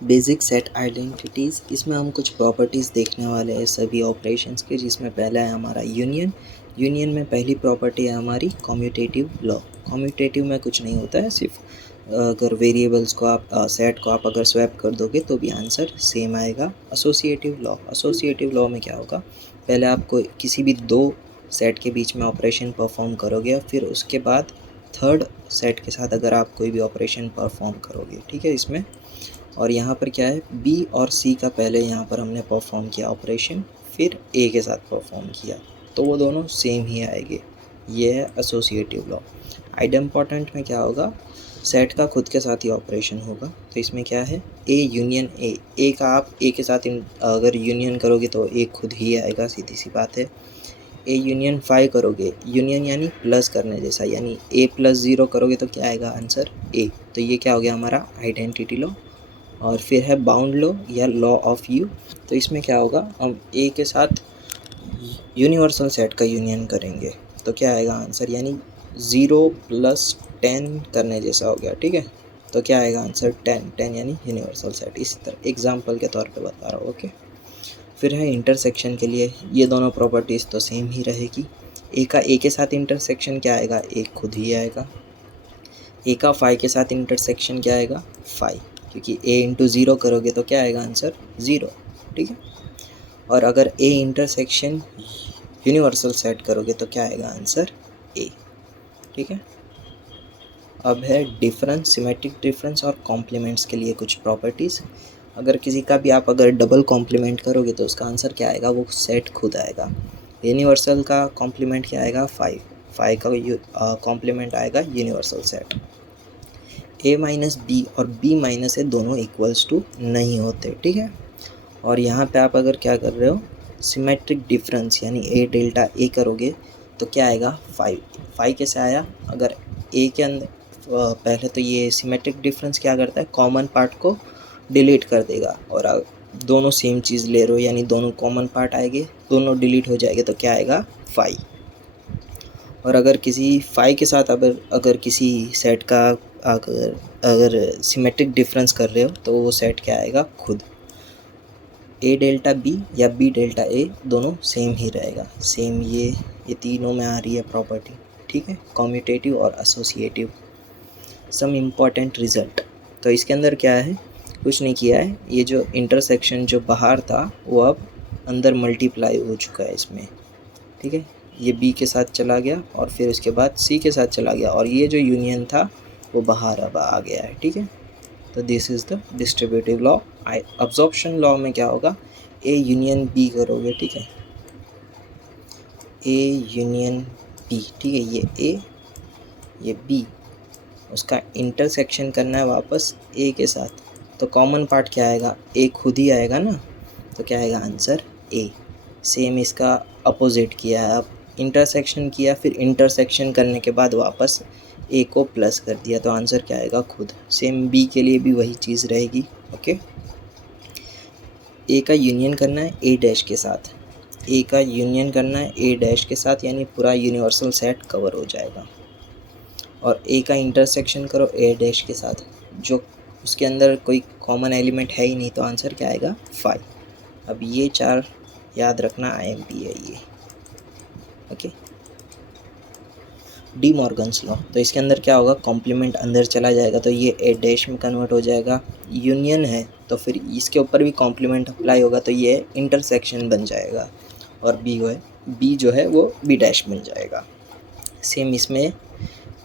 Basic set identities, इसमें हम कुछ प्रॉपर्टीज़ देखने वाले हैं सभी ऑपरेशंस के, जिसमें पहला है हमारा यूनियन। यूनियन में पहली प्रॉपर्टी है हमारी कम्यूटेटिव लॉ। कम्यूटेटिव में कुछ नहीं होता है, सिर्फ अगर वेरिएबल्स को आप सेट को आप अगर स्वैप कर दोगे तो भी आंसर सेम आएगा। एसोसिएटिव लॉ, एसोसिएटिव लॉ में क्या होगा, पहले आप कोई किसी भी दो सेट के बीच में ऑपरेशन परफॉर्म करोगे, फिर उसके बाद थर्ड सेट के साथ अगर आप कोई भी ऑपरेशन परफॉर्म करोगे, ठीक है। इसमें और यहाँ पर क्या है, बी और सी का पहले यहाँ पर हमने परफॉर्म किया ऑपरेशन, फिर ए के साथ परफॉर्म किया, तो वो दोनों सेम ही आएंगे। ये है एसोसिएटिव लॉ। आइडेम्पोर्टेंट में क्या होगा, सेट का खुद के साथ ही ऑपरेशन होगा। तो इसमें क्या है, ए यूनियन ए का आप ए के साथ अगर यूनियन करोगे तो ए खुद ही आएगा, सीधी सी बात है। ए यूनियन 5 करोगे, यूनियन यानी प्लस करने जैसा, यानी ए प्लस 0 करोगे तो क्या आएगा आंसर ए। तो ये क्या हो गया हमारा आइडेंटिटी लॉ। और फिर है बाउंड लॉ या लॉ ऑफ यू। तो इसमें क्या होगा, हम ए के साथ यूनिवर्सल सेट का यूनियन करेंगे तो क्या आएगा आंसर, यानी 0 + 10 करने जैसा हो गया, ठीक है। तो क्या आएगा आंसर 10 यानी यूनिवर्सल सेट। इस तरह एग्जाम्पल के तौर पे बता रहा हूँ, ओके। फिर है इंटरसेक्शन के लिए, ये दोनों प्रॉपर्टीज़ तो सेम ही रहेगी। ए का ए के साथ इंटरसेक्शन क्या आएगा, ए खुद ही आएगा। ए का 5 के साथ इंटरसेक्शन क्या आएगा, 5, क्योंकि ए इंटू 0 करोगे तो क्या आएगा आंसर 0, ठीक है। और अगर ए इंटरसेक्शन यूनिवर्सल सेट करोगे तो क्या आएगा आंसर ए, ठीक है। अब है डिफरेंस, सिमेट्रिक डिफरेंस और कॉम्प्लीमेंट्स के लिए कुछ प्रॉपर्टीज़। अगर किसी का भी आप अगर डबल कॉम्प्लीमेंट करोगे तो उसका आंसर क्या आएगा, वो सेट खुद आएगा। यूनिवर्सल का कॉम्प्लीमेंट क्या आएगा 5, 5 का कॉम्प्लीमेंट आएगा यूनिवर्सल सेट। ए माइनस बी और बी माइनस ए दोनों इक्वल्स टू नहीं होते, ठीक है। और यहाँ पे आप अगर क्या कर रहे हो, सिमेट्रिक डिफरेंस यानी ए डेल्टा ए करोगे तो क्या आएगा 5, 5 कैसे आया, अगर ए के अंदर पहले तो ये सिमेट्रिक डिफरेंस क्या करता है, कॉमन पार्ट को डिलीट कर देगा, और दोनों सेम चीज़ ले रहे हो यानी दोनों कॉमन पार्ट आएंगे, दोनों डिलीट हो जाएंगे तो क्या आएगा 5। और अगर किसी 5 के साथ अगर किसी सेट का अगर सिमेट्रिक डिफरेंस कर रहे हो तो वो सेट क्या आएगा खुद। ए डेल्टा बी या बी डेल्टा ए दोनों सेम ही रहेगा, सेम ये तीनों में आ रही है प्रॉपर्टी, ठीक है, कम्यूटेटिव और एसोसिएटिव। सम इम्पॉर्टेंट रिजल्ट, तो इसके अंदर क्या है, कुछ नहीं किया है, ये जो इंटरसेक्शन जो बाहर था वो अब अंदर मल्टीप्लाई हो चुका है इसमें, ठीक है। ये बी के साथ चला गया और फिर उसके बाद सी के साथ चला गया, और ये जो यूनियन था वो बाहर अब आ गया है, ठीक है। तो this is the distributive law. Absorption law में क्या होगा, ए यूनियन बी करोगे, ठीक है, ए यूनियन बी, ठीक है, ये ए ये बी, उसका इंटरसेक्शन करना है वापस ए के साथ, तो कॉमन पार्ट क्या आएगा, ए खुद ही आएगा ना, तो क्या आएगा आंसर ए। सेम इसका अपोजिट किया है, अब इंटरसेक्शन किया, फिर इंटरसेक्शन करने के बाद वापस ए को प्लस कर दिया, तो आंसर क्या आएगा खुद। सेम बी के लिए भी वही चीज़ रहेगी, ओके। ए का यूनियन करना है ए डैश के साथ, ए का यूनियन करना है ए डैश के साथ, यानी पूरा यूनिवर्सल सेट कवर हो जाएगा। और ए का इंटरसेक्शन करो ए डैश के साथ, जो उसके अंदर कोई कॉमन एलिमेंट है ही नहीं, तो आंसर क्या आएगा 5। अब ये 4 याद रखना, IMP है ये, ओके। डी मॉर्गन्स लॉ, तो इसके अंदर क्या होगा, कॉम्प्लीमेंट अंदर चला जाएगा तो ये ए डैश में कन्वर्ट हो जाएगा, यूनियन है तो फिर इसके ऊपर भी कॉम्प्लीमेंट अप्लाई होगा तो ये इंटरसेक्शन बन जाएगा, और बी जो है वो बी डैश बन जाएगा। सेम इसमें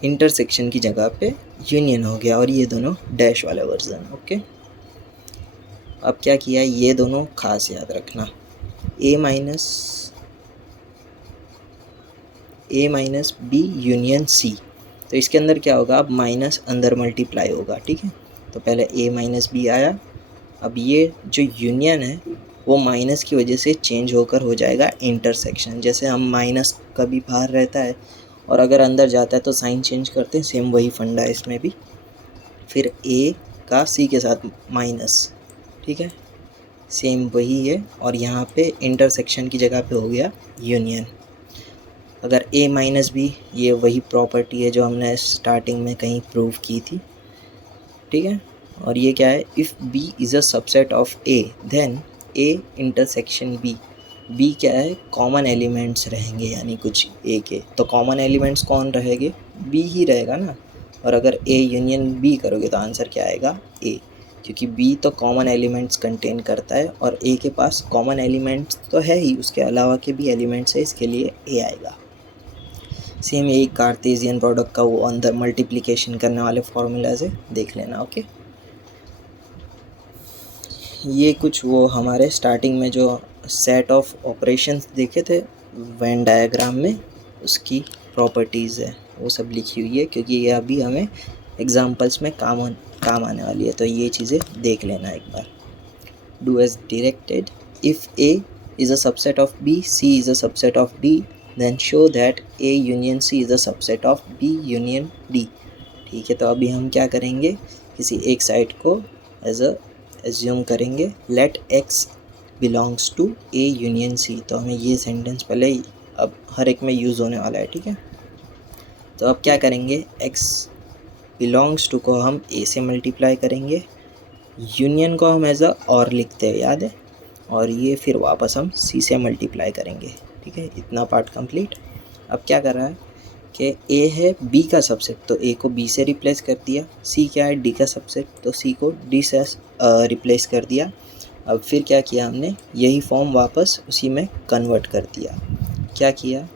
इंटरसेक्शन की जगह पे यूनियन हो गया, और ये दोनों डैश वाला वर्जन, ओके। अब क्या किया, ये दोनों खास याद रखना, ए माइनस बी यूनियन सी, तो इसके अंदर क्या होगा, अब माइनस अंदर मल्टीप्लाई होगा, ठीक है। तो पहले ए माइनस बी आया, अब ये जो यूनियन है वो माइनस की वजह से चेंज होकर हो जाएगा इंटरसेक्शन, जैसे हम माइनस कभी बाहर रहता है और अगर अंदर जाता है तो साइन चेंज करते हैं, सेम वही फंडा है इसमें भी। फिर ए का सी के साथ माइनस, ठीक है, सेम वही है, और यहाँ पे इंटरसेक्शन की जगह पे हो गया यूनियन। अगर ए माइनस बी, ये वही प्रॉपर्टी है जो हमने स्टार्टिंग में कहीं प्रूव की थी, ठीक है। और ये क्या है, if B is a subset of A then A intersection B, B क्या है, कॉमन एलिमेंट्स रहेंगे यानी कुछ ए के, तो कॉमन एलिमेंट्स कौन रहेंगे, बी ही रहेगा ना। और अगर ए यूनियन बी करोगे तो आंसर क्या आएगा, ए, क्योंकि बी तो कॉमन एलिमेंट्स कंटेन करता है और ए के पास कॉमन एलिमेंट्स तो है ही, उसके अलावा के भी एलिमेंट्स है, इसके लिए ए आएगा। सेम यही कार्टेशियन प्रोडक्ट का वो अंदर मल्टीप्लिकेशन करने वाले फॉर्मूला से देख लेना। ओके, ये कुछ वो हमारे स्टार्टिंग में जो सेट ऑफ ऑपरेशंस देखे थे वेन डायग्राम में, उसकी प्रॉपर्टीज़ है, वो सब लिखी हुई है, क्योंकि ये अभी हमें एग्जांपल्स में काम आने वाली है, तो ये चीज़ें देख लेना एक बार। Do as directed, if A is a subset of B, C is a subset of D, then show that A union C is a subset of B union D. ठीक है, तो अभी हम क्या करेंगे, किसी एक साइड को एज अ एज्यूम करेंगे, let X belongs to A union C, तो हमें ये सेंटेंस पहले ही अब हर एक में यूज़ होने वाला है। ठीक है, तो अब क्या करेंगे, एक्स बिलोंग्स टू को हम ए से मल्टीप्लाई करेंगे, यूनियन को हम एज अ और लिखते हैं, याद है, और ये फिर वापस हम सी से मल्टीप्लाई करेंगे। ठीक है, इतना पार्ट कंप्लीट। अब क्या कर रहा है कि ए है बी का सबसेट, तो ए को बी से रिप्लेस कर दिया, सी क्या है डी का सबसेट, तो सी को डी से रिप्लेस कर दिया। अब फिर क्या किया हमने, यही फॉर्म वापस उसी में कन्वर्ट कर दिया। क्या किया,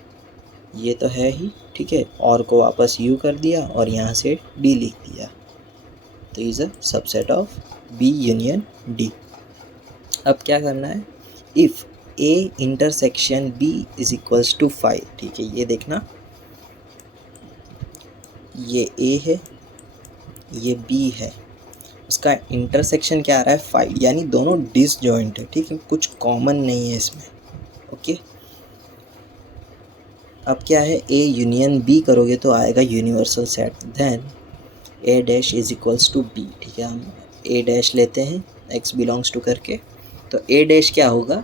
ये तो है ही, ठीक है, और को वापस यू कर दिया और यहाँ से डी लिख दिया, तो is a subset of B union D. अब क्या करना है, if A intersection B is equals to 5, ठीक है, ये देखना, ये ए है, ये बी है, उसका इंटरसेक्शन क्या आ रहा है 5, यानी दोनों डिसजॉइंट है। ठीक है, कुछ कॉमन नहीं है इसमें। ओके, अब क्या है, ए यूनियन बी करोगे तो आएगा universal set, then A dash is equals to B. ठीक है, हम ए डैश लेते हैं एक्स बिलोंग्स टू करके, तो ए डैश क्या होगा,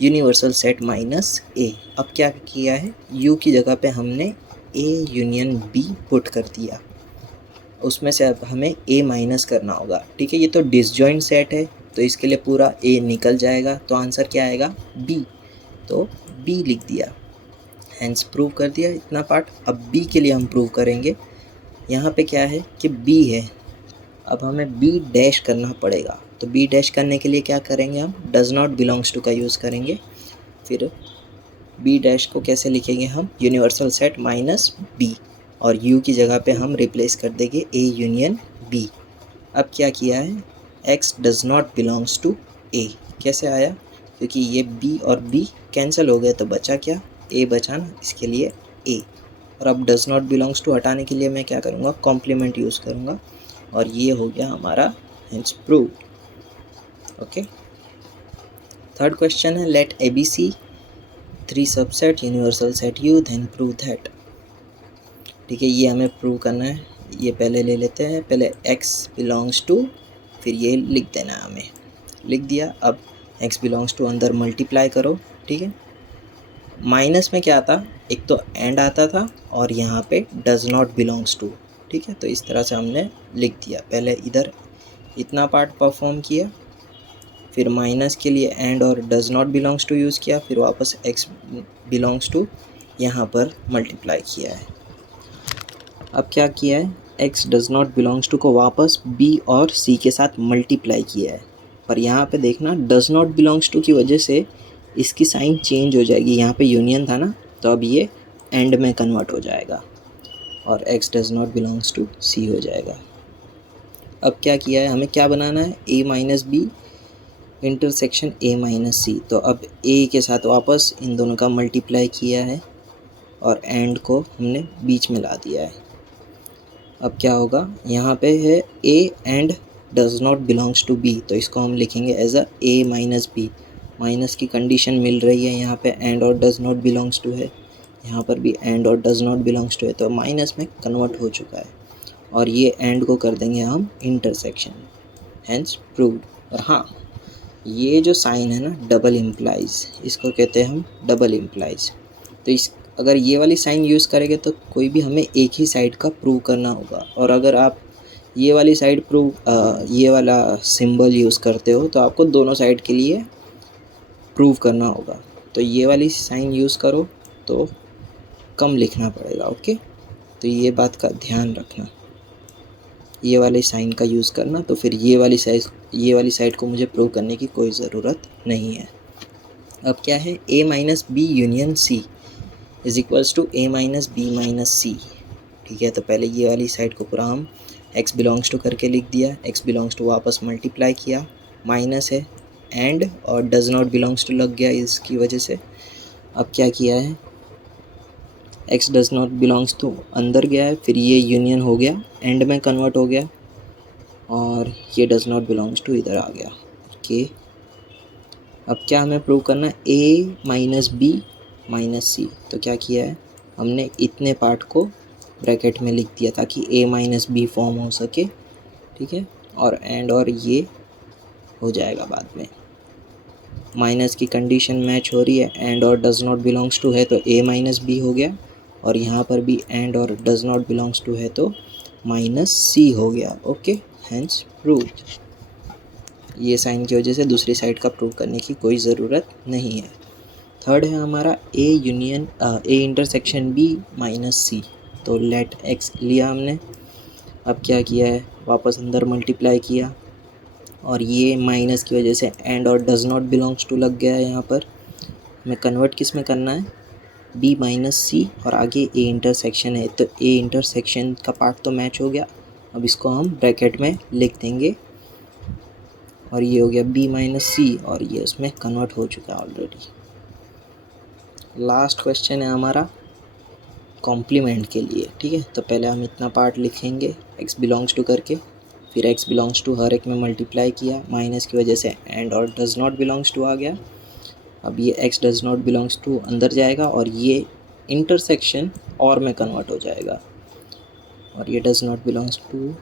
यूनिवर्सल सेट माइनस ए। अब क्या किया है, यू की जगह पे हमने ए यूनियन बी पुट कर दिया, उसमें से अब हमें ए माइनस करना होगा। ठीक है, ये तो डिसजॉइंट सेट है, तो इसके लिए पूरा ए निकल जाएगा, तो आंसर क्या आएगा, बी, तो बी लिख दिया, हैंस प्रूव कर दिया इतना पार्ट। अब बी के लिए हम प्रूव करेंगे, यहाँ पे क्या है कि बी है, अब हमें बी डैश करना पड़ेगा, तो बी डैश करने के लिए क्या करेंगे, हम डज नॉट बिलोंग्स टू का यूज़ करेंगे। फिर बी डैश को कैसे लिखेंगे हम, यूनिवर्सल सेट माइनस बी, और यू की जगह पे हम रिप्लेस कर देंगे ए यूनियन बी। अब क्या किया है, X does not belongs to A, कैसे आया, क्योंकि ये बी और बी कैंसिल हो गए, तो बचा क्या, ए बचा ना, इसके लिए ए। और अब डज नॉट बिलोंग्स टू हटाने के लिए मैं क्या करूँगा, कॉम्प्लीमेंट यूज़ करूँगा, और ये हो गया हमारा hence prove. Okay, third question है, let A B C 3 subset universal set U then prove that. ठीक है, ये हमें प्रूव करना है, ये पहले ले लेते हैं, पहले x बिलोंग्स टू, फिर ये लिख देना है हमें, लिख दिया। अब x बिलोंग्स टू अंदर मल्टीप्लाई करो। ठीक है, माइनस में क्या आता, एक तो एंड आता था और यहाँ पे डज नॉट बिलोंग्स टू। ठीक है, तो इस तरह से हमने लिख दिया, पहले इधर इतना पार्ट परफॉर्म किया, फिर माइनस के लिए एंड और does not belongs to use किया, फिर वापस x बिलोंग्स टू यहाँ पर मल्टीप्लाई किया है। अब क्या किया है, x does not belongs to को वापस b और c के साथ मल्टीप्लाई किया है, पर यहाँ पे देखना डज नॉट बिलोंग्स टू की वजह से इसकी साइन चेंज हो जाएगी, यहाँ पे यूनियन था ना, तो अब ये एंड में कन्वर्ट हो जाएगा और x does not belongs to c हो जाएगा। अब क्या किया है, हमें क्या बनाना है, a minus B intersection a minus C, तो अब a के साथ वापस इन दोनों का मल्टीप्लाई किया है और एंड को हमने बीच में ला दिया है। अब क्या होगा, यहाँ पे है a and does not belongs to b, तो इसको हम लिखेंगे as a a minus B, minus की कंडीशन मिल रही है, यहाँ पे एंड और डज नॉट बिलोंग्स टू है, यहाँ पर भी एंड और डज नॉट बिलोंग्स टू है, तो माइनस में कन्वर्ट हो चुका है, और ये एंड को कर देंगे हम इंटरसेक्शन, हैंस प्रूव्ड। और हाँ, ये जो साइन है ना डबल इम्प्लाइज, इसको कहते हैं हम डबल इम्प्लाइज, तो इस अगर ये वाली साइन यूज़ करेंगे तो कोई भी हमें एक ही साइड का प्रूव करना होगा, और अगर आप ये वाली साइड ये वाला सिंबल यूज़ करते हो तो आपको दोनों साइड के लिए प्रूव करना होगा। तो ये वाली साइन यूज़ करो तो कम लिखना पड़ेगा। ओके, तो ये बात का ध्यान रखना, ये वाले साइन का यूज़ करना। तो फिर ये वाली साइड को मुझे प्रूव करने की कोई ज़रूरत नहीं है। अब क्या है, a minus B union C is equals to a minus B minus C. ठीक है, तो पहले ये वाली साइड को पूरा हम x बिलोंग्स टू करके लिख दिया, x बिलोंग्स टू वापस मल्टीप्लाई किया, माइनस है एंड और डज नॉट बिलोंग्स टू लग गया इसकी वजह से। अब क्या किया है, x does not belongs to अंदर गया है, फिर ये यूनियन हो गया, एंड में कन्वर्ट हो गया, और ये डज नॉट बिलोंग्स टू इधर आ गया। ओके, अब क्या हमें प्रूव करना है, a minus B minus C. तो क्या किया है, हमने इतने पार्ट को ब्रैकेट में लिख दिया ताकि a माइनस बी फॉर्म हो सके। ठीक है, और एंड और ये हो जाएगा बाद में। माइनस की कंडीशन मैच हो रही है, एंड और डज नॉट बिलोंग्स टू है तो a माइनस बी हो गया, और यहाँ पर भी एंड और डज नॉट बिलोंग्स टू है तो माइनस सी हो गया। Okay, hence proved. ये साइन की वजह से दूसरी साइड का प्रूव करने की कोई ज़रूरत नहीं है। थर्ड है हमारा a union a intersection b minus C. तो लेट x लिया हमने, अब क्या किया है, वापस अंदर मल्टीप्लाई किया, और ये माइनस की वजह से एंड और डज नॉट बिलोंग्स टू लग गया है। यहाँ पर हमें कन्वर्ट किस में करना है, b माइनस सी, और आगे a इंटरसेक्शन है तो a इंटरसेक्शन का पार्ट तो मैच हो गया। अब इसको हम ब्रैकेट में लिख देंगे, और ये हो गया b माइनस सी, और ये उसमें कन्वर्ट हो चुका है ऑलरेडी। लास्ट क्वेश्चन है हमारा कॉम्प्लीमेंट के लिए। ठीक है, तो पहले हम इतना पार्ट लिखेंगे x बिलोंग्स टू करके, फिर x बिलोंग्स टू हर एक में मल्टीप्लाई किया, माइनस की वजह से एंड और डज नॉट बिलोंग्स टू आ गया। अब ये x does not belongs to अंदर जाएगा, और ये इंटरसेक्शन और में कन्वर्ट हो जाएगा, और ये डज नॉट बिलोंग्स टू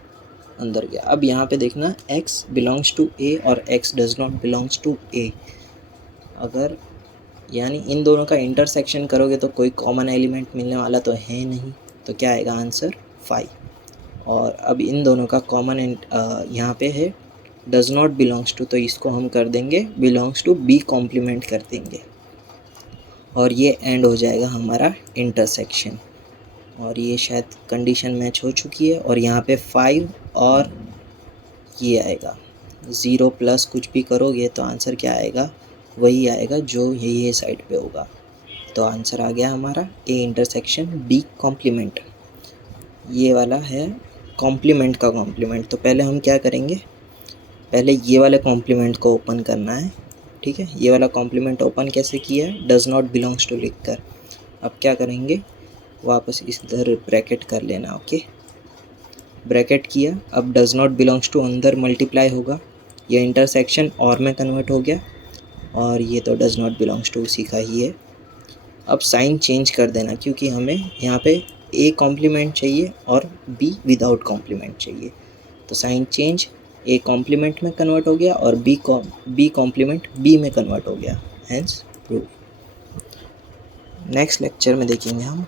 अंदर गया। अब यहाँ पे देखना, x बिलोंग्स टू a और x does not belongs to a, अगर यानी इन दोनों का इंटरसेक्शन करोगे तो कोई कॉमन एलिमेंट मिलने वाला तो है नहीं, तो क्या आएगा आंसर 5। और अब इन दोनों का कॉमन यहाँ पे है डज नॉट बिलोंग्स टू, तो इसको हम कर देंगे बिलोंग्स टू, बी कॉम्प्लीमेंट कर देंगे, और ये एंड हो जाएगा हमारा इंटरसेक्शन। और ये शायद कंडीशन मैच हो चुकी है, और यहाँ पे 5 और ये आएगा 0 प्लस कुछ भी करोगे तो आंसर क्या आएगा, वही आएगा जो ये साइड पे होगा। तो आंसर आ गया हमारा a इंटरसेक्शन b कॉम्प्लीमेंट। ये वाला है कॉम्प्लीमेंट का कॉम्प्लीमेंट। तो पहले हम क्या करेंगे, पहले ये वाले कॉम्प्लीमेंट को ओपन करना है। ठीक है, ये वाला कॉम्प्लीमेंट ओपन कैसे किया है, डज नॉट बिलोंग्स टू लिख कर। अब क्या करेंगे, वापस इधर ब्रैकेट कर लेना। ओके, ब्रैकेट किया, अब डज नॉट बिलोंग्स टू अंदर मल्टीप्लाई होगा, ये इंटरसेक्शन और में कन्वर्ट हो गया, और ये तो डज नॉट बिलोंग्स टू उसी का ही है। अब साइन चेंज कर देना, क्योंकि हमें यहाँ पे a कॉम्प्लीमेंट चाहिए और b विदाउट कॉम्प्लीमेंट चाहिए। तो साइन चेंज, a कॉम्प्लीमेंट में कन्वर्ट हो गया और b कॉम्प्लीमेंट b में कन्वर्ट हो गया, हेंस प्रूव। नेक्स्ट लेक्चर में देखेंगे हम